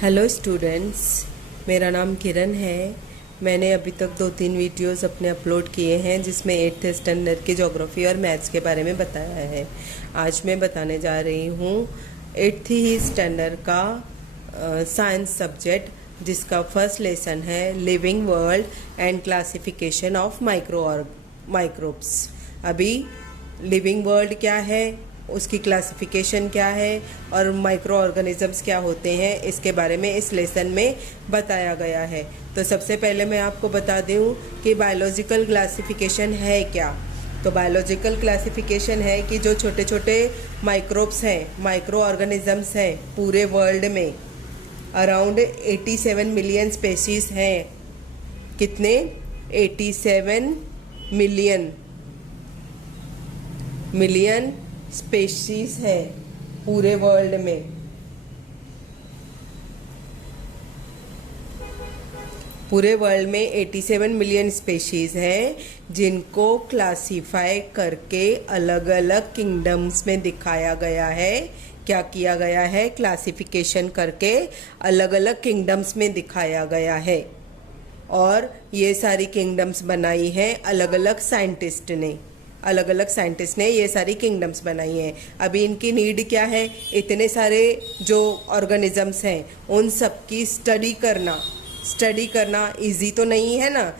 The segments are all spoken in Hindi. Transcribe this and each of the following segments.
हेलो स्टूडेंट्स, मेरा नाम किरण है। मैंने अभी तक 2-3 वीडियोस अपने अपलोड किए हैं जिसमें 8th स्टैंडर्ड की ज्योग्राफी और मैथ्स के बारे में बताया है। आज मैं बताने जा रही हूँ 8th ही स्टैंडर्ड का साइंस सब्जेक्ट जिसका फर्स्ट लेसन है living world and classification of microbes. अभी लिविंग वर्ल्ड क्या है, उसकी क्लासिफिकेशन क्या है और माइक्रो ऑर्गेनिजम्स क्या होते हैं, इसके बारे में इस लेसन में बताया गया है। तो सबसे पहले मैं आपको बता दूं कि बायोलॉजिकल क्लासिफिकेशन है क्या। तो बायोलॉजिकल क्लासिफिकेशन है कि जो छोटे छोटे माइक्रोब्स हैं, माइक्रो ऑर्गेनिजम्स हैं, पूरे वर्ल्ड में अराउंड 87 मिलियन स्पेसीज हैं। कितने? 87 मिलियन स्पेशीज है पूरे वर्ल्ड में। पूरे वर्ल्ड में 87 मिलियन स्पेशीज हैं जिनको क्लासिफाई करके अलग अलग किंगडम्स में दिखाया गया है। क्या किया गया है? क्लासिफिकेशन करके अलग अलग किंगडम्स में दिखाया गया है। और ये सारी किंगडम्स बनाई हैं अलग अलग साइंटिस्ट ने ये सारी किंगडम्स बनाई हैं। अभी इनकी नीड क्या है? इतने सारे जो ऑर्गेनिजम्स हैं उन सब की स्टडी करना इजी तो नहीं है ना।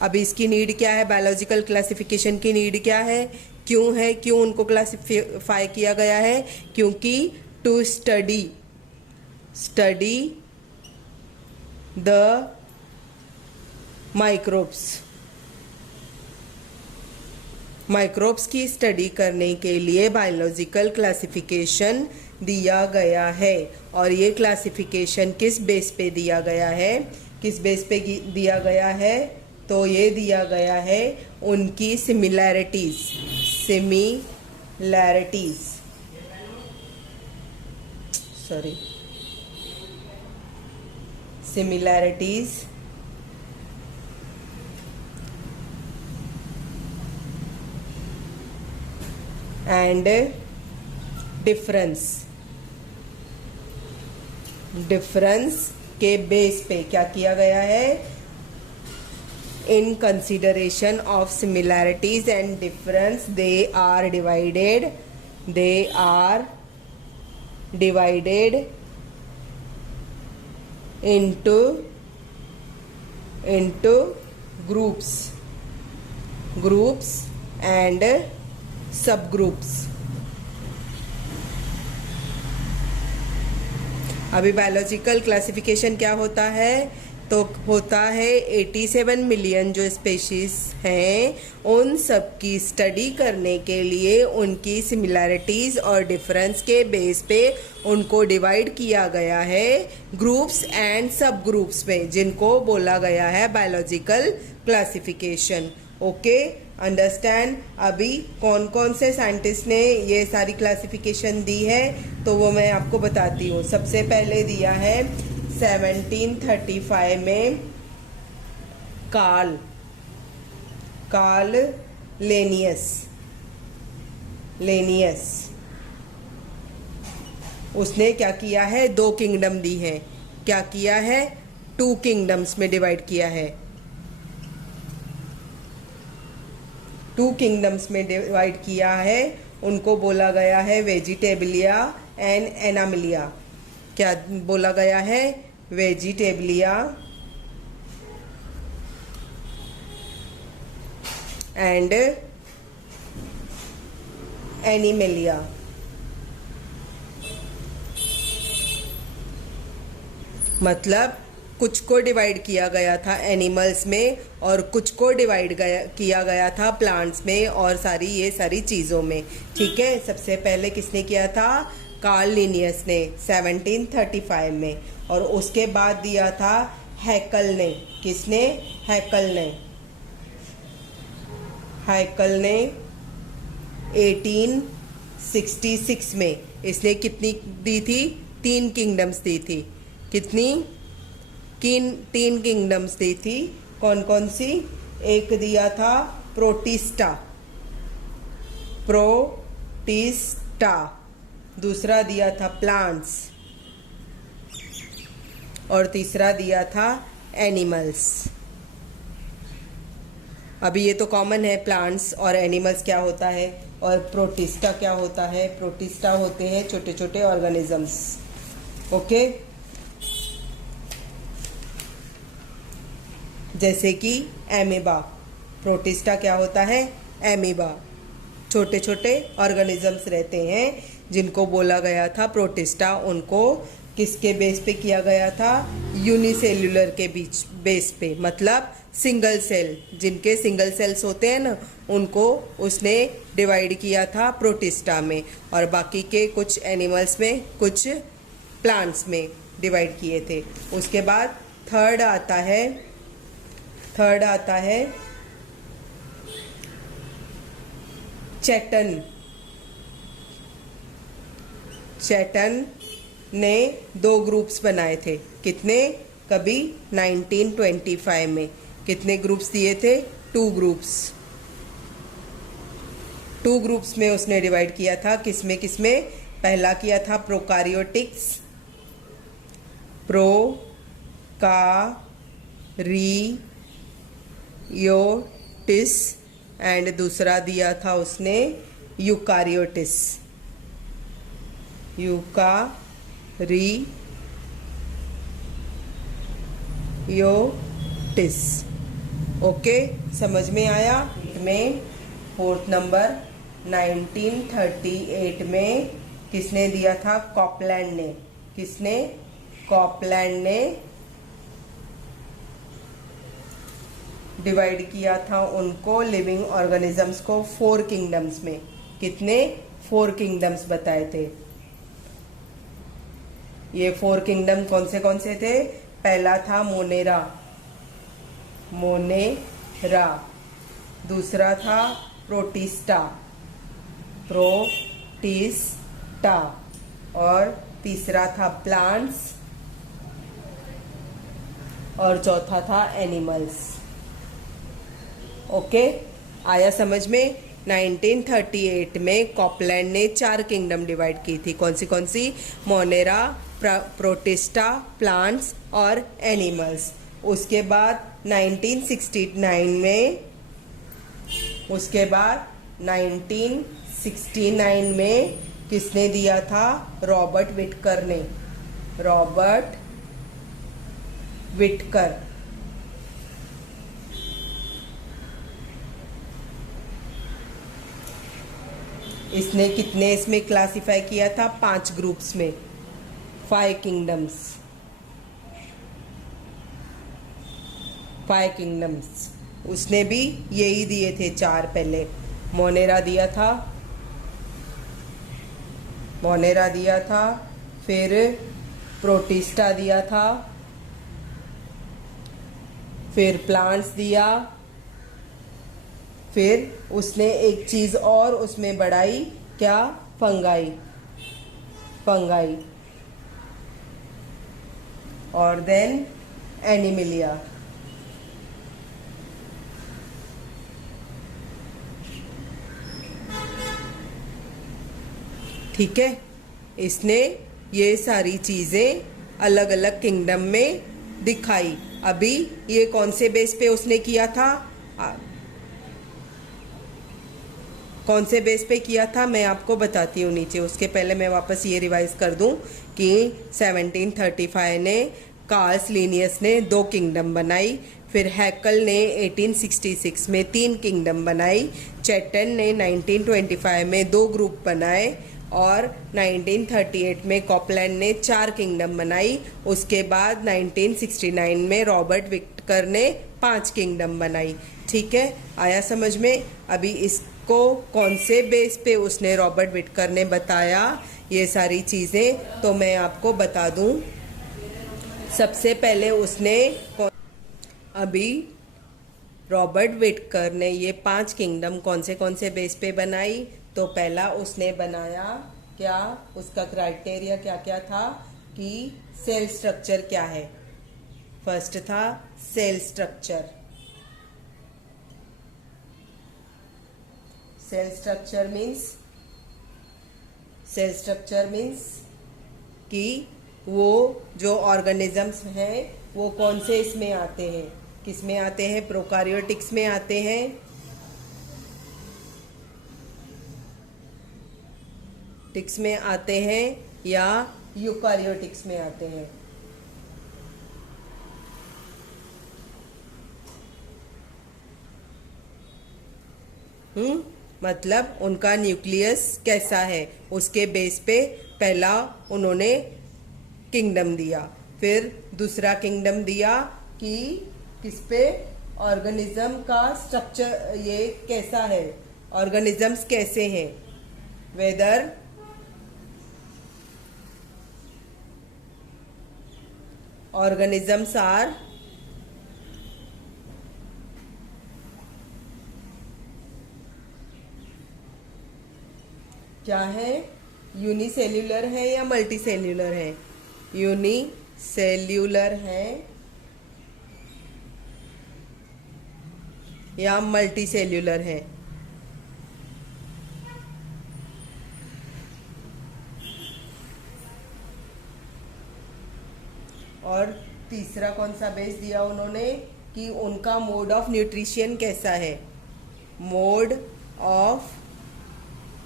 अभी इसकी नीड क्या है? बायोलॉजिकल क्लासिफिकेशन की नीड क्या है? क्यों उनको क्लासिफाई किया गया है? क्योंकि टू स्टडी द माइक्रोब्स की स्टडी करने के लिए बायोलॉजिकल क्लासिफिकेशन दिया गया है। और ये क्लासिफिकेशन किस बेस पे दिया गया है? तो ये दिया गया है उनकी सिमिलैरिटीज एंड डिफरेंस के बेस पे क्या किया गया है? In consideration of similarities and difference they are divided into groups and subgroups। अभी बायोलॉजिकल क्लासिफिकेशन क्या होता है? तो होता है 87 मिलियन जो स्पेशीज हैं उन सब की स्टडी करने के लिए उनकी सिमिलैरिटीज और डिफरेंस के बेस पे उनको डिवाइड किया गया है ग्रुप्स एंड सब ग्रुप्स में, जिनको बोला गया है बायोलॉजिकल क्लासिफिकेशन। Okay, understand. अभी कौन कौन से साइंटिस्ट ने ये सारी क्लासिफिकेशन दी है तो वो मैं आपको बताती हूँ। सबसे पहले दिया है 1735 में कार्ल लेनियस। उसने क्या किया है? 2 किंगडम दी है। क्या किया है? 2 किंगडम्स में डिवाइड किया है। 2 किंगडम्स में डिवाइड किया है। उनको बोला गया है वेजिटेबलिया एंड एनामिलिया। क्या बोला गया है? वेजिटेबलिया एंड एनिमेलिया। मतलब कुछ को डिवाइड किया गया था एनिमल्स में और कुछ को डिवाइड किया गया था प्लांट्स में और ये सारी चीज़ों में। ठीक है, सबसे पहले किसने किया था? कार्ल लिनियस ने 1735 में। और उसके बाद दिया था हैकल ने। किसने? हैकल ने 1866 में। इसने कितनी दी थी? 3 किंगडम्स दी थी। कितनी? 3 किंगडम्स दी थी। कौन कौन सी? एक दिया था प्रोटिस्टा, दूसरा दिया था प्लांट्स, और तीसरा दिया था एनिमल्स। अभी ये तो कॉमन है, प्लांट्स और एनिमल्स क्या होता है, और प्रोटिस्टा क्या होता है। प्रोटिस्टा होते हैं छोटे छोटे ऑर्गेनिजम्स। ओके, जैसे कि एमीबा। प्रोटिस्टा क्या होता है, एमीबा। छोटे छोटे ऑर्गेनिजम्स रहते हैं जिनको बोला गया था प्रोटिस्टा। उनको किसके बेस पे किया गया था, यूनिसेल्युलर के बीच बेस पे, मतलब सिंगल सेल। जिनके सिंगल सेल्स होते हैं ना, उनको उसने डिवाइड किया था प्रोटिस्टा में, और बाकी के कुछ एनिमल्स में, कुछ प्लांट्स में डिवाइड किए थे। उसके बाद थर्ड आता है चैटन ने 2 ग्रुप्स बनाए थे। कितने, कभी 1925 में कितने ग्रुप्स दिए थे, 2 ग्रुप्स। 2 ग्रुप्स में उसने डिवाइड किया था। किसमें किसमें, पहला किया था प्रोकारियोटिक्स, प्रोकारियोटिस, एंड दूसरा दिया था उसने यूकारियोटिस। ओके, समझ में आया। में 4th नंबर 1938 में किसने दिया था, कॉपलैंड ने। किसने, कॉपलैंड ने डिवाइड किया था उनको, लिविंग ऑर्गेनिजम्स को 4 किंगडम्स में। कितने, 4 किंगडम्स बताए थे। ये 4 किंगडम कौन से थे, पहला था मोनेरा, दूसरा था प्रोटिस्टा, और तीसरा था प्लांट्स, और चौथा था एनिमल्स। ओके, आया समझ में। 1938 में कॉपलैंड ने 4 किंगडम डिवाइड की थी। कौन सी, मोनेरा, प्रोटिस्टा, प्लांट्स और एनिमल्स। उसके बाद 1969 में किसने दिया था, रॉबर्ट विटकर। इसने कितने इसमें क्लासिफाई किया था, 5 ग्रुप्स में, 5 किंगडम्स। उसने भी यही दिए थे 4 पहले। मोनेरा दिया था, फिर प्रोटिस्टा दिया था, फिर प्लांट्स दिया, फिर उसने एक चीज और उसमें बढ़ाई, क्या, फंगाई, और देन एनिमिलिया। ठीक है, इसने ये सारी चीजें अलग अलग किंगडम में दिखाई। अभी ये कौन से बेस पे उसने किया था, कौन से बेस पे किया था, मैं आपको बताती हूँ नीचे। उसके पहले मैं वापस ये रिवाइज कर दूं कि 1735 ने कार्ल्स लिनियस ने 2 किंगडम बनाई, फिर हैकल ने 1866 में 3 किंगडम बनाई, चैटन ने 1925 में 2 ग्रुप बनाए, और 1938 में कॉपलैंड ने 4 किंगडम बनाई। उसके बाद 1969 में रॉबर्ट विटकर ने 5 किंगडम बनाई। ठीक है, आया समझ में। अभी इसको कौन से बेस पे उसने, रॉबर्ट विटकर ने बताया ये सारी चीज़ें, तो मैं आपको बता दूं। सबसे पहले उसने, अभी रॉबर्ट विटकर ने ये 5 किंगडम कौन से बेस पे बनाई, तो पहला उसने बनाया क्या, उसका क्राइटेरिया क्या क्या था कि सेल स्ट्रक्चर क्या है। फर्स्ट था cell structure. Cell structure means कि वो जो ऑर्गेनिजम्स हैं वो कौन से इसमें आते हैं, किस में आते हैं, प्रोकारियोटिक्स में आते हैं, टिक्स में आते हैं या यूकारियोटिक्स में आते हैं। मतलब उनका न्यूक्लियस कैसा है, उसके बेस पे पहला उन्होंने किंगडम दिया, फिर दूसरा किंगडम दिया कि किस पे, ऑर्गेनिज्म का स्ट्रक्चर ये कैसा है, ऑर्गेनिजम्स कैसे हैं, वेदर organisms are क्या है, यूनिसेल्यूलर है या मल्टीसेल्यूलर है, यूनिसेल्यूलर है या मल्टीसेल्यूलर है। और तीसरा कौन सा बेस दिया उन्होंने कि उनका मोड ऑफ न्यूट्रिशन कैसा है, mode of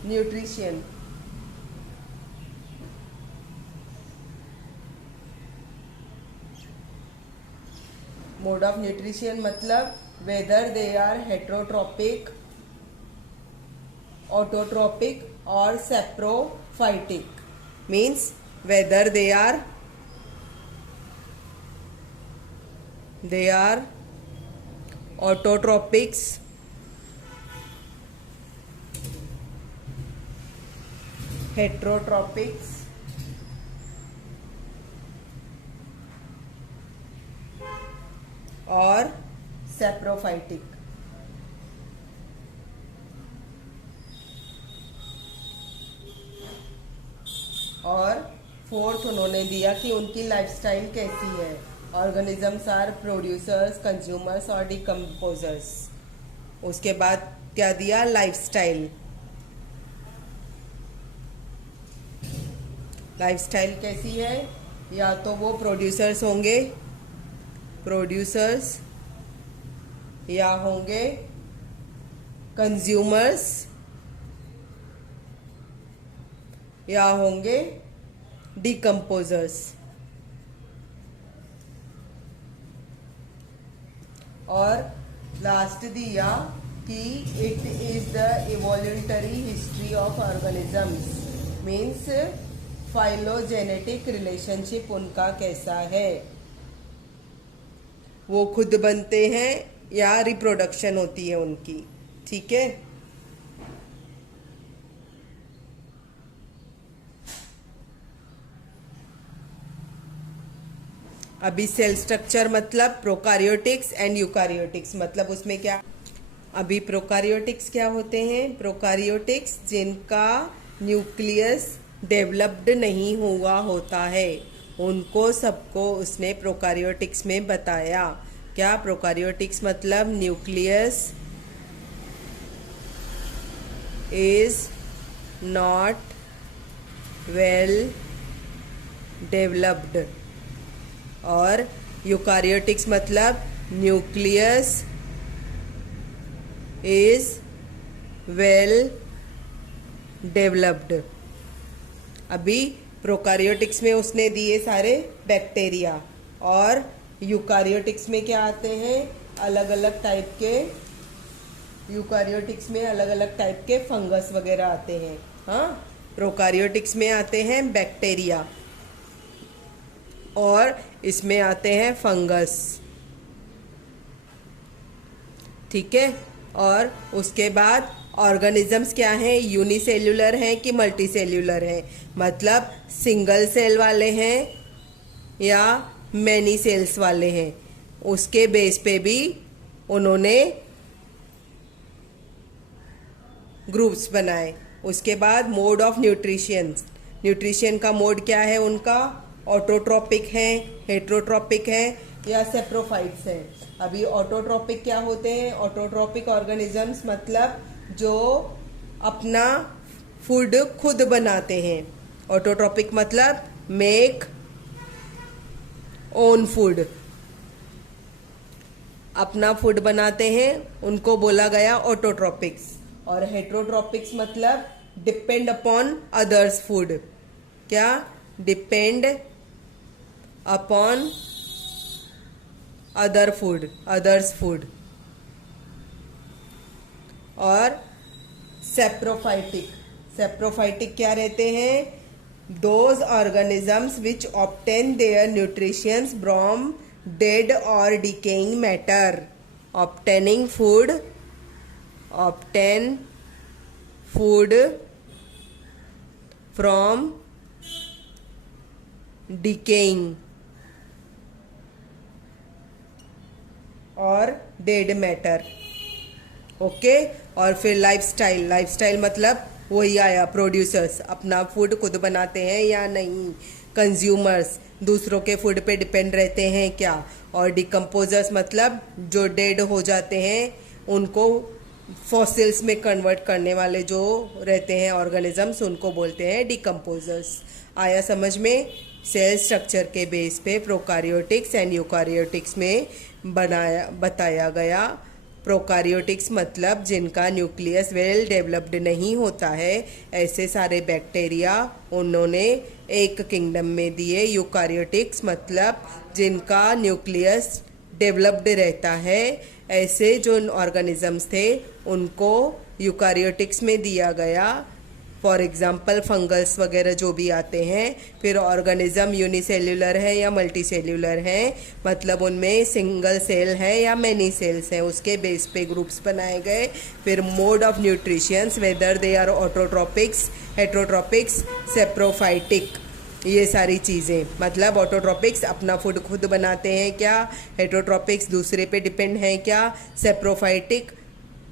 nutrition, mode of nutrition मतलब whether they are heterotropic, autotropic और saprophytic, means whether they are autotropics, heterotropics, और saprophytic। और फोर्थ उन्होंने दिया कि उनकी लाइफस्टाइल कैसी है, ऑर्गेनिजम्स आर प्रोड्यूसर्स, कंज्यूमर्स और डिकम्पोजर्स। उसके बाद क्या दिया, लाइफस्टाइल, लाइफस्टाइल कैसी है, या तो वो प्रोड्यूसर्स होंगे, प्रोड्यूसर्स, या होंगे कंज्यूमर्स, या होंगे डिकम्पोजर्स। और लास्ट दिया कि it is the evolutionary history of organisms, means phylogenetic relationship उनका कैसा है, वो खुद बनते हैं या रिप्रोडक्शन होती है उनकी। ठीक है, अभी सेल स्ट्रक्चर मतलब प्रोकारियोटिक्स एंड यूकारियोटिक्स, मतलब उसमें क्या, अभी प्रोकारियोटिक्स क्या होते हैं, प्रोकारियोटिक्स जिनका न्यूक्लियस डेवलप्ड नहीं हुआ होता है, उनको सबको उसने प्रोकारियोटिक्स में बताया। क्या, प्रोकारियोटिक्स मतलब nucleus is not well developed, और यूकारियोटिक्स मतलब न्यूक्लियस इज वेल डेवलप्ड। अभी प्रोकारियोटिक्स में उसने दिए सारे बैक्टीरिया, और यूकारियोटिक्स में क्या आते हैं, अलग अलग टाइप के, यूकारियोटिक्स में अलग अलग टाइप के फंगस वगैरह आते हैं। हाँ, प्रोकारियोटिक्स में आते हैं बैक्टीरिया और इसमें आते हैं फंगस। ठीक है, और उसके बाद ऑर्गेनिजम्स क्या हैं, यूनिसेल्यूलर हैं कि मल्टीसेल्यूलर हैं, मतलब सिंगल सेल वाले हैं या मैनी सेल्स वाले हैं, उसके बेस पे भी उन्होंने ग्रुप्स बनाए। उसके बाद मोड ऑफ न्यूट्रिशन, न्यूट्रिशन का मोड क्या है उनका, ऑटोट्रोपिक है, हेट्रोट्रोपिक है या सेप्रोफाइट्स है। अभी ऑटोट्रोपिक क्या होते हैं, ऑटोट्रोपिक ऑर्गेनिजम्स मतलब जो अपना फूड खुद बनाते हैं, ऑटोट्रोपिक मतलब मेक ओन फूड, अपना फूड बनाते हैं, उनको बोला गया ऑटोट्रॉपिक्स। और हेट्रोट्रॉपिक्स मतलब डिपेंड अपॉन अदर्स फूड। क्या? Depend upon other food, others food. और सेप्रोफाइटिक, सेप्रोफाइटिक क्या रहते हैं? Those organisms which obtain their nutritions from dead और decaying matter. Obtaining food, obtain food from decaying और डेड मैटर। ओके। और फिर लाइफस्टाइल, लाइफस्टाइल मतलब वही आया, प्रोड्यूसर्स अपना फूड खुद बनाते हैं या नहीं, कंज्यूमर्स दूसरों के फूड पे डिपेंड रहते हैं क्या, और डिकम्पोजर्स मतलब जो डेड हो जाते हैं उनको फॉसिल्स में कन्वर्ट करने वाले जो रहते हैं ऑर्गेनिजम्स, उनको बोलते हैं डिकम्पोजर्स। आया समझ में? सेल स्ट्रक्चर के बेस पे प्रोकारियोटिक्स एंड यूकारियोटिक्स में बताया गया। प्रोकारियोटिक्स मतलब जिनका न्यूक्लियस वेल डेवलप्ड नहीं होता है, ऐसे सारे बैक्टीरिया उन्होंने एक किंगडम में दिए। यूकारियोटिक्स मतलब जिनका न्यूक्लियस डेवलप्ड रहता है, ऐसे जो ऑर्गेनिजम्स थे उनको यूकारियोटिक्स में दिया गया। फॉर एग्जाम्पल फंगस वगैरह जो भी आते हैं। फिर ऑर्गेनिज्म यूनिसेल्यूलर है या मल्टीसेल्यूलर है, मतलब उनमें सिंगल सेल है या मैनी सेल्स हैं, उसके बेस पे ग्रुप्स बनाए गए। फिर mode of nutritions, whether they are autotropics, heterotropics, saprophytic, ये सारी चीज़ें। मतलब ऑटोट्रॉपिक्स अपना फूड खुद बनाते हैं क्या, हेट्रोट्रॉपिक्स दूसरे पे डिपेंड हैं क्या, सेप्रोफाइटिक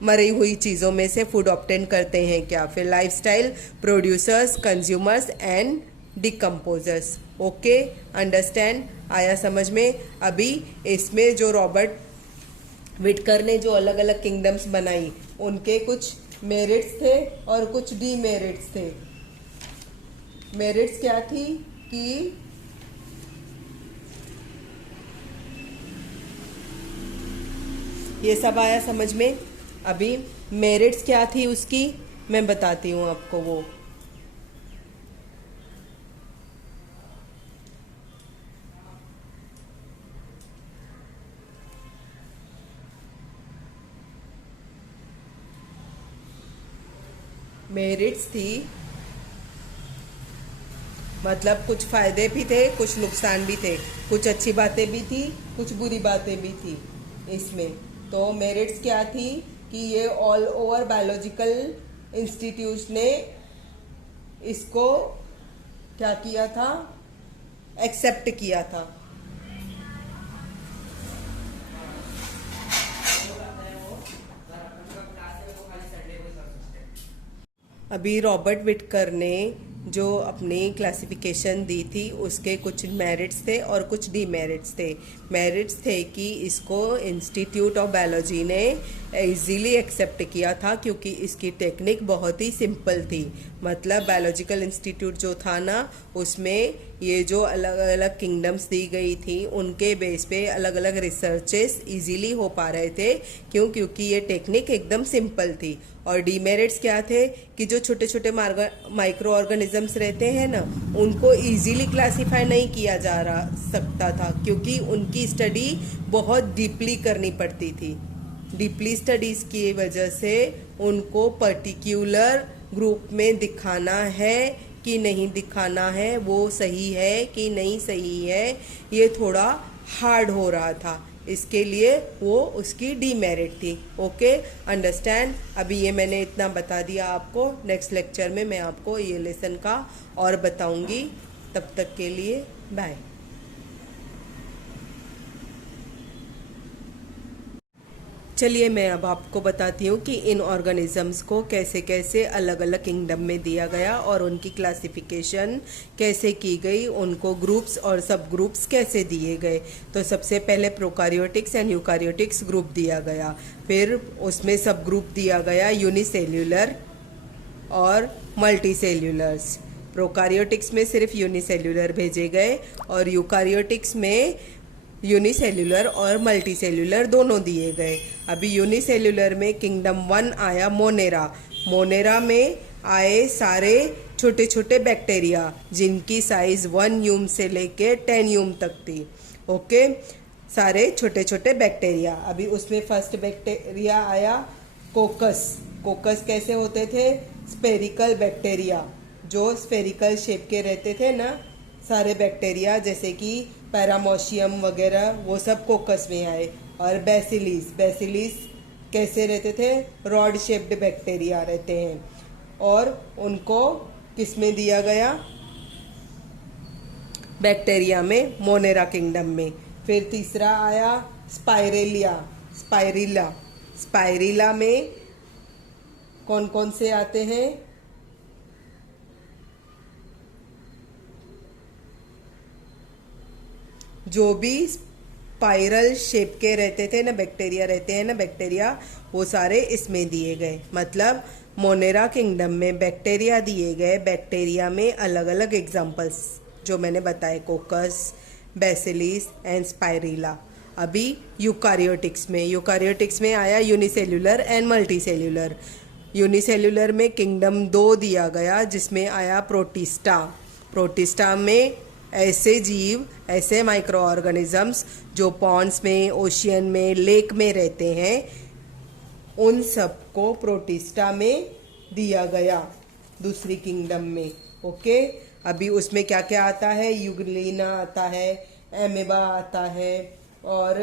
मरी हुई चीज़ों में से फूड ऑब्टेन करते हैं क्या। फिर lifestyle, producers, consumers and decomposers. Okay, understand? आया समझ में? अभी इसमें जो रॉबर्ट विटकर ने जो अलग अलग किंगडम्स बनाई, उनके कुछ मेरिट्स थे और कुछ डीमेरिट्स थे। मेरिट्स क्या थी कि ये सब आया समझ में? अभी मेरिट्स क्या थी उसकी मैं बताती हूँ आपको। वो मेरिट्स थी मतलब कुछ फायदे भी थे, कुछ नुकसान भी थे, कुछ अच्छी बातें भी थी, कुछ बुरी बातें भी थी इसमें। तो मेरिट्स क्या थी कि ये ऑल ओवर बायोलॉजिकल इंस्टीट्यूट ने इसको क्या किया था, एक्सेप्ट किया था। अभी रॉबर्ट विटकर ने जो अपनी क्लासिफिकेशन दी थी उसके कुछ मेरिट्स थे और कुछ डीमेरिट्स थे। मेरिट्स थे कि इसको इंस्टीट्यूट ऑफ बायोलॉजी ने इजीली एक्सेप्ट किया था क्योंकि इसकी टेक्निक बहुत ही सिंपल थी। मतलब बायोलॉजिकल इंस्टीट्यूट जो था ना, उसमें ये जो अलग अलग किंगडम्स दी गई थी उनके बेस पे अलग अलग रिसर्चेस इजीली हो पा रहे थे। क्योंकि ये टेक्निक एकदम सिंपल थी। और डीमेरिट्स क्या थे कि जो छोटे छोटे माइक्रो ऑर्गेनिजम्स रहते हैं ना, उनको इजीली क्लासीफाई नहीं किया जा सकता था क्योंकि उनकी स्टडी बहुत डीपली करनी पड़ती थी। डीपली स्टडीज़ की वजह से उनको पर्टिकुलर ग्रुप में दिखाना है कि नहीं दिखाना है, वो सही है कि नहीं सही है, ये थोड़ा हार्ड हो रहा था। इसके लिए वो उसकी डीमेरिट थी। Okay, understand? अभी ये मैंने इतना बता दिया आपको। नेक्स्ट लेक्चर में मैं आपको ये लेसन का और बताऊंगी। तब तक के लिए बाय। चलिए मैं अब आपको बताती हूँ कि इन ऑर्गेनिजम्स को कैसे कैसे अलग अलग किंगडम में दिया गया और उनकी क्लासिफिकेशन कैसे की गई, उनको ग्रुप्स और सब ग्रुप्स कैसे दिए गए। तो सबसे पहले प्रोकारियोटिक्स एंड यूकारियोटिक्स ग्रुप दिया गया, फिर उसमें सब ग्रुप दिया गया यूनिसेल्यूलर और मल्टीसेल्यूलर्स। प्रोकारियोटिक्स में सिर्फ यूनिसेल्यूलर भेजे गए और यूकारियोटिक्स में यूनिसेल्यूलर और मल्टीसेल्यूलर दोनों दिए गए। अभी यूनिसेल्यूलर में किंगडम 1 आया मोनेरा। मोनेरा में आए सारे छोटे छोटे बैक्टीरिया जिनकी साइज 1 यूम से लेके 10 यूम तक थी। ओके, सारे छोटे छोटे बैक्टीरिया। अभी उसमें फर्स्ट बैक्टीरिया आया कोकस। कोकस कैसे होते थे? स्फेरिकल बैक्टीरिया, जो स्फेरिकल शेप के रहते थे ना सारे बैक्टीरिया, जैसे कि पैरामोशियम वगैरह, वो सब कोकस में आए। और बेसिलिस, बेसिलिस कैसे रहते थे? रॉड शेप्ड बैक्टीरिया रहते हैं और उनको किस में दिया गया? बैक्टीरिया में, मोनेरा किंगडम में। फिर तीसरा आया स्पाइरेलिया, स्पाइरिला। स्पाइरिला में कौन कौन से आते हैं? जो भी स्पाइरल शेप के रहते थे ना बैक्टीरिया, रहते हैं ना बैक्टीरिया, वो सारे इसमें दिए गए। मतलब मोनेरा किंगडम में बैक्टीरिया दिए गए। बैक्टीरिया में अलग अलग एग्जाम्पल्स जो मैंने बताए, कोकस, बेसिलिस एंड स्पाइरिला। अभी यूकारियोटिक्स में आया यूनिसेल्यूलर एंड मल्टीसेल्यूलर। यूनिसेल्यूलर में किंगडम 2 दिया गया जिसमें आया प्रोटिस्टा। प्रोटिस्टा में ऐसे जीव, ऐसे माइक्रो ऑर्गेनिजम्स जो पॉन्ड्स में, ओशियन में, लेक में रहते हैं, उन सबको प्रोटिस्टा में दिया गया दूसरी किंगडम में। ओके, अभी उसमें क्या क्या आता है? यूग्लिना आता है, एमेबा आता है, और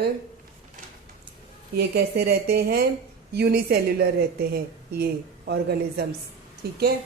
ये कैसे रहते हैं? यूनिसेल्यूलर रहते हैं ये ऑर्गेनिजम्स। ठीक है,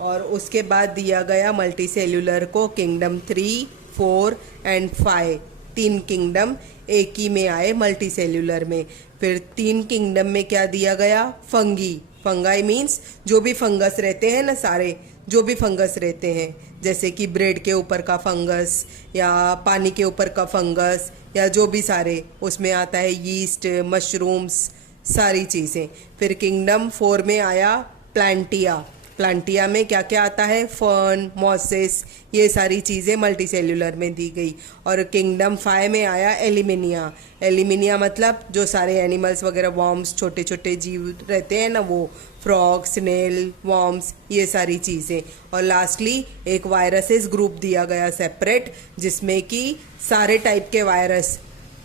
और उसके बाद दिया गया मल्टीसेल्यूलर को किंगडम 3, 4 एंड 5। 3 किंगडम एक ही में आए मल्टीसेल्यूलर में। फिर 3 किंगडम में क्या दिया गया? फंगी। फंगाई मीन्स जो भी फंगस रहते हैं ना, सारे जो भी फंगस रहते हैं, जैसे कि ब्रेड के ऊपर का फंगस या पानी के ऊपर का फंगस या जो भी सारे, उसमें आता है यीस्ट, मशरूम्स, सारी चीज़ें। फिर किंगडम 4 में आया प्लांटिया। प्लांटिया में क्या क्या आता है? फर्न, मॉसेस, ये सारी चीज़ें मल्टीसेल्यूलर में दी गई। और किंगडम 5 में आया एलिमिनिया। एलिमिनिया मतलब जो सारे एनिमल्स वगैरह, वॉर्म्स, छोटे छोटे जीव रहते हैं ना, वो फ्रॉग, स्नेल, वॉर्म्स, ये सारी चीज़ें। और लास्टली एक वायरसेस ग्रुप दिया गया सेपरेट, जिसमें कि सारे टाइप के वायरस,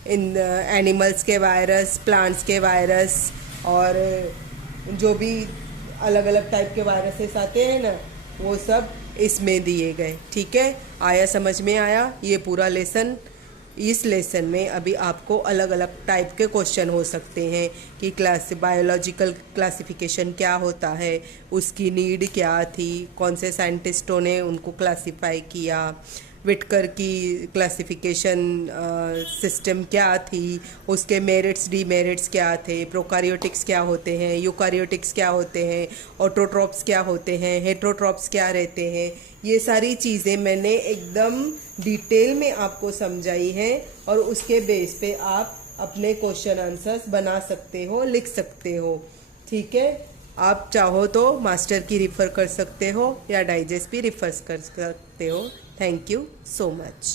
इन एनिमल्स के वायरस, प्लांट्स के वायरस, और जो भी अलग अलग टाइप के वायरसेस आते हैं ना, वो सब इसमें दिए गए। ठीक है, आया समझ में आया ये पूरा लेसन? इस लेसन में अभी आपको अलग अलग टाइप के क्वेश्चन हो सकते हैं कि बायोलॉजिकल क्लासिफिकेशन क्या होता है, उसकी नीड क्या थी, कौन से साइंटिस्टों ने उनको क्लासिफाई किया, विटकर की क्लासिफिकेशन सिस्टम क्या थी, उसके मेरिट्स डीमेरिट्स क्या थे, प्रोकारियोटिक्स क्या होते हैं, यूकारियोटिक्स क्या होते हैं, ऑटोट्रॉप्स क्या होते हैं, हेट्रोट्रॉप्स क्या रहते हैं, ये सारी चीज़ें मैंने एकदम डिटेल में आपको समझाई हैं। और उसके बेस पे आप अपने क्वेश्चन आंसर्स बना सकते हो, लिख सकते हो। ठीक है, आप चाहो तो मास्टर की रिफ़र कर सकते हो या डाइजेस्ट भी रिफ़र कर सकते हो। Thank you so much.